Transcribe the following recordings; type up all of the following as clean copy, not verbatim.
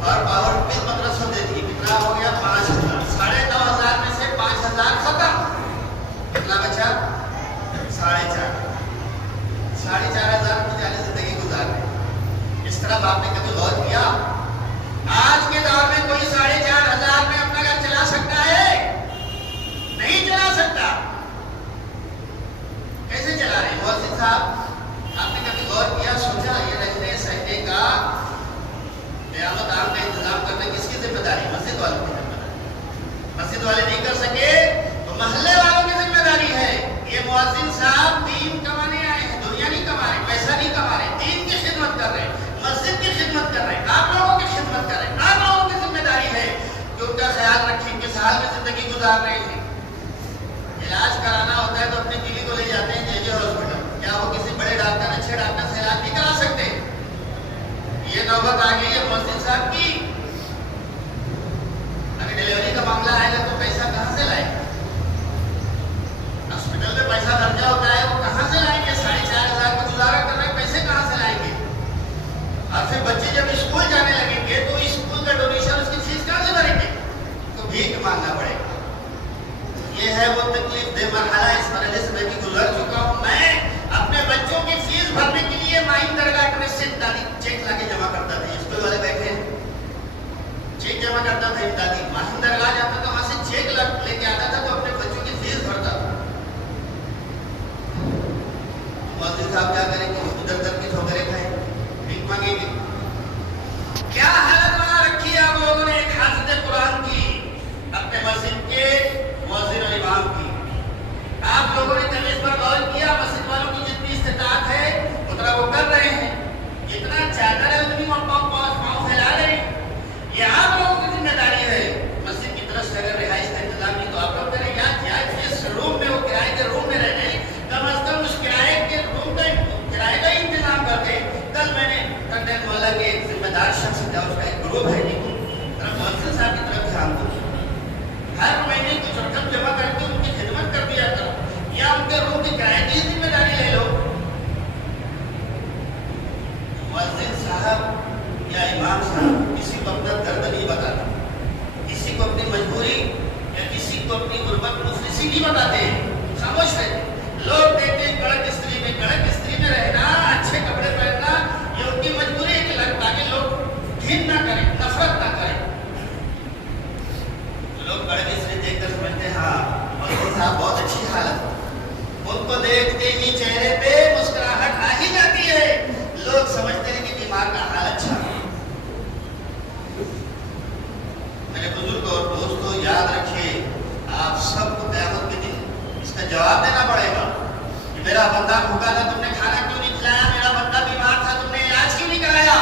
اور باورپیل مدرسوں دے دی. کتنا ہو گیا؟ 5000. 9,500 میں سے 5,000 ختم. کتنا بچا؟ 4,500. 4,500 کی جاری زندگی گزار رہے. اس طرح آپ نے کبھی غور کیا؟ آج کے دور میں کوئی 4,500 میں اپنا گھر چلا سکتا ہے؟ نہیں چلا سکتا. کیسے چلا رہے ہیں محسن صاحب؟ آپ نے کبھی غور کیا، سوچا یہ رہنے سہنے کا قیامت عام کا انتظام کرنا کس کی ذمہ داری؟ مسجد والوں کی ذمہ داری. مسجد والے نہیں کر سکے تو محلے والوں کی ذمہ داری ہے. یہ محسن صاحب دین کمانے آئے ہیں، دنیا نہیں کما رہے، پیسہ نہیں کما رہے، دین کی خدمت کر رہے ہیں، مسجد کی خدمت کر رہے ہیں، آپ لوگوں کی خدمت کر رہے ہیں. آپ لوگوں کی ذمہ داری ہے کہ ان کا خیال رکھیں، کس حال میں زندگی گزار رہے ہیں. علاج کرانا ہوتا ہے تو اپنی بیوی کو لے جاتے ہیں جے ہاسپٹل. کیا وہ کسی بڑے ڈاکٹر، اچھے ڈاکٹر سے علاج نہیں کرا سکتے؟ یہ نوبت آ گئی ہے محسن صاحب کی. اگر ڈلیوری کا معاملہ آئے گا تو پیسہ کہاں سے لائیں گے؟ ہاسپٹل میں پیسہ خرچہ ہوتا ہے، وہ کہاں سے لائیں گے؟ 4,500 کو گزارا کر رہے پیسے کہاں سے لائیں گے؟ اور پھر بچے جب اسکول جانے لگیں گے تو اسکول کا ڈونیشن، اس کی فیس کہاں سے بھریں گے؟ تو بھیک مانگنا پڑے گا. یہ ہے وہ تکلیف دہ مرحلہ. اس مرحلے سے میں بھی گزر چکا ہوں. میں اپنے بچوں کی فیس بھرنے کے لیے ماہین درگاہ ٹرسٹ سے چیک لا کے جمع کرتا تھا. اسکول والے بیٹھے ہیں، چیک جمع کرتا تھا امدادی. ماہین درگاہ جاتا تھا، وہاں سے چیک لے کے آتا تھا تو اپنے بچوں کی فیس بھرتا تھا. مولوی صاحب کیا کریں گے؟ ادھر ادھر کی ٹھوکریں کھائیں، بھیک مانگیں گے. کیا حالت بنا رکھی ہے آپ لوگوں نے ایک حافظ قرآن کی، اپنے مسجد کے مؤذن اور امام کی. آپ لوگوں نے کبھی اس پر غور کیا؟ مسجد والوں کی جتنی استطاعت ہے اتنا وہ کر رہے ہیں، جتنا چادر ہے اتنی پاؤں پھیلا رہے ہیں. یہ آپ لوگوں کی ذمہ داری ہے. مسجد کی طرف سے اگر رہائش کا انتظام نہیں تو آپ لوگ کریں. جس روم میں وہ کرائے کے روم میں رہنے، کم از کم اس کرائے کے روم کا کرائے کا انتظام کرتے. کل میں نے کنٹین مولا کے ایک ذمہ دار شخص تھا، اس کا ایک گروپ ہے، محسن صاحب کی طرف دھیان دو. ہر مہینے کچھ رقم جمع کر کے ان کی خدمت کر دیا کرو، یا ان کے روم کی کرائے کی ذمہ داری لے لو. مؤذن صاحب یا امام صاحب کسی کو اپنا درد نہیں بتاتا، کسی کو اپنی مجبوری یا کسی کو اپنی غربت مفلسی نہیں بتاتے ہیں. خاموش رہتے. لوگ دیکھتے ہیں کڑک استری میں رہنا، اچھے کپڑے پہننا، یہ ان کی مجبوری ہے تاکہ لوگ گھن نہ کریں، نفرت نہ کریں. لوگ بڑے مصری دیکھ کر سمجھتے ہیں ہاں مولوی صاحب بہت اچھی حالت. ان کو دیکھتے ہی چہرے پہ مسکراہٹ آ ہی جاتی ہے. لوگ سمجھتے ہیں کہ بیمار کا حال اچھا. میرے بزرگ اور دوستوں، یاد رکھیے آپ سب کو قیامت کے دن اس کا جواب دینا پڑے گا کہ میرا بندہ بھوکا تھا، تم نے کھانا کیوں نہیں کھلایا؟ میرا بندہ بیمار تھا، تم نے علاج کیوں نہیں کرایا؟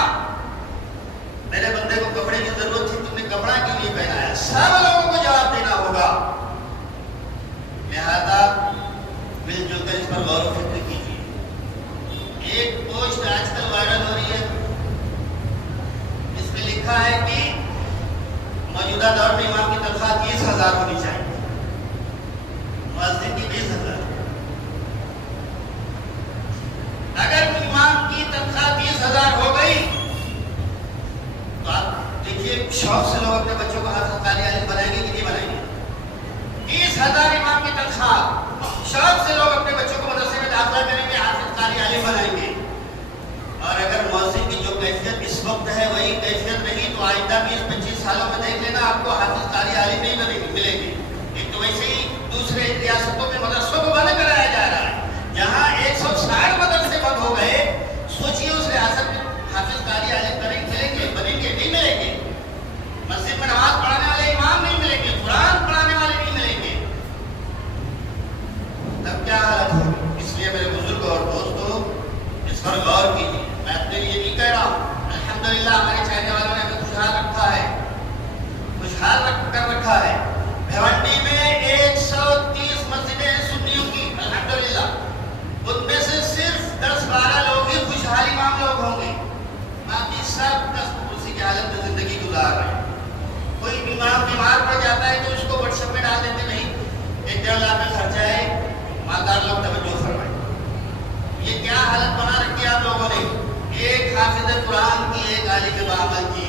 میرے بندے کو کپڑے کی ضرورت تھی، تم نے کپڑا کیوں نہیں پہنایا؟ سب لوگوں کو جواب دینا ہوگا. لہذا مل جل کر اس پر غور و فکر کیجیے. ایک پوسٹ آج کل وائرل ہو رہی ہے، اس میں لکھا ہے کہ موجودہ دور میں امام کی تنخواہ 30,000 ہونی چاہیے، مؤذن کی 20,000. اگر امام کی تنخواہ 30,000 ہو گئی تو آپ دیکھیے شوق سے لوگ اپنے بچوں کو حافظ قاری عالم بنائیں گے کہ نہیں بنائیں گے؟ 30,000 امام کی تنخواہ، شوق سے لوگ اپنے بچوں کو مدرسے میں داخلہ کریں گے، حافظ قاری عالم بنائیں گے. اور اگر مؤذن کی جو کیفیت اس وقت ہے وہی کیفیت نہیں تو آئندہ 20-25 سالوں میں دیکھ لینا آپ کو حافظ قاری عالم نہیں ملیں گے. ایک تو ویسے ہی دوسرے ریاستوں میں مدرسوں کو بند کرایا جا رہا ہے. جہاں 160 مدرسے بند ہو گئے، سوچیے اس ریاست میں حافظ قاری عالم بنیں گے نہیں ملیں گے. مسجد میں نماز پڑھانے والے امام نہیں ملیں گے، قرآن پڑھانے والے نہیں ملیں گے. تب کیا حالت ہوگی؟ اس لیے میرے بزرگ اور دوستوں اس پر غور کیجیے. میں اپنے لیے نہیں کہہ رہا ہوں، الحمدللہ ہمارے چاہنے والوں نے ہمیں خوشحال رکھا ہے، خوشحال کر رکھا ہے. بھیونڈی میں 130 مسجدیں ہیں سنیوں کی، الحمدللہ. ان میں سے صرف 10-12 لوگ ہی خوشحال امام لوگ ہوں گے، باقی سب کرسی کی حالت میں زندگی گزار رہے ہیں. کوئی امام بیمار پڑ جاتا ہے تو اس کو واٹس ایپ میں ڈال دیتے نہیں 1-1.5 لاکھ کا خرچہ ہے، مالدار لوگ توجہ فرمائیں. یہ کیا حالت بنا رکھی ہے آپ لوگوں نے؟ ایک حافظ قرآن کی، ایک عالم بعمل کی.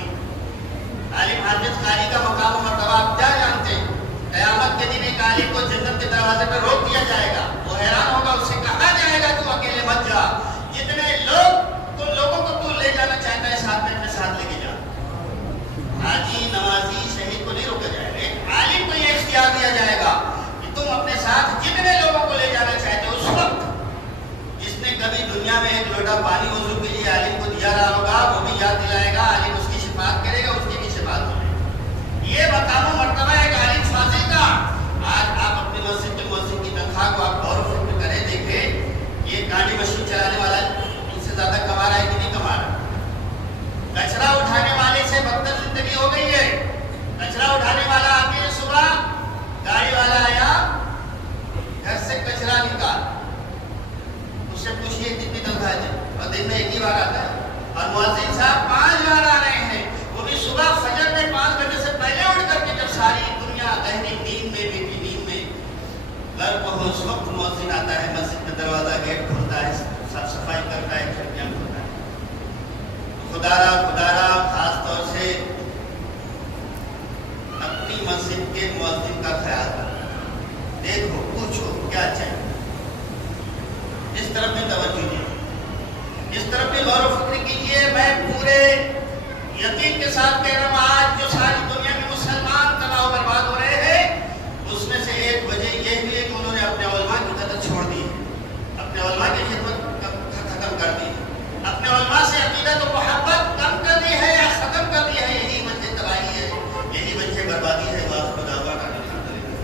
اس طرف بھی غور و فکر کیجیے. میں پورے یقین کے ساتھ کہہ رہا ہوں آج جو ساری دنیا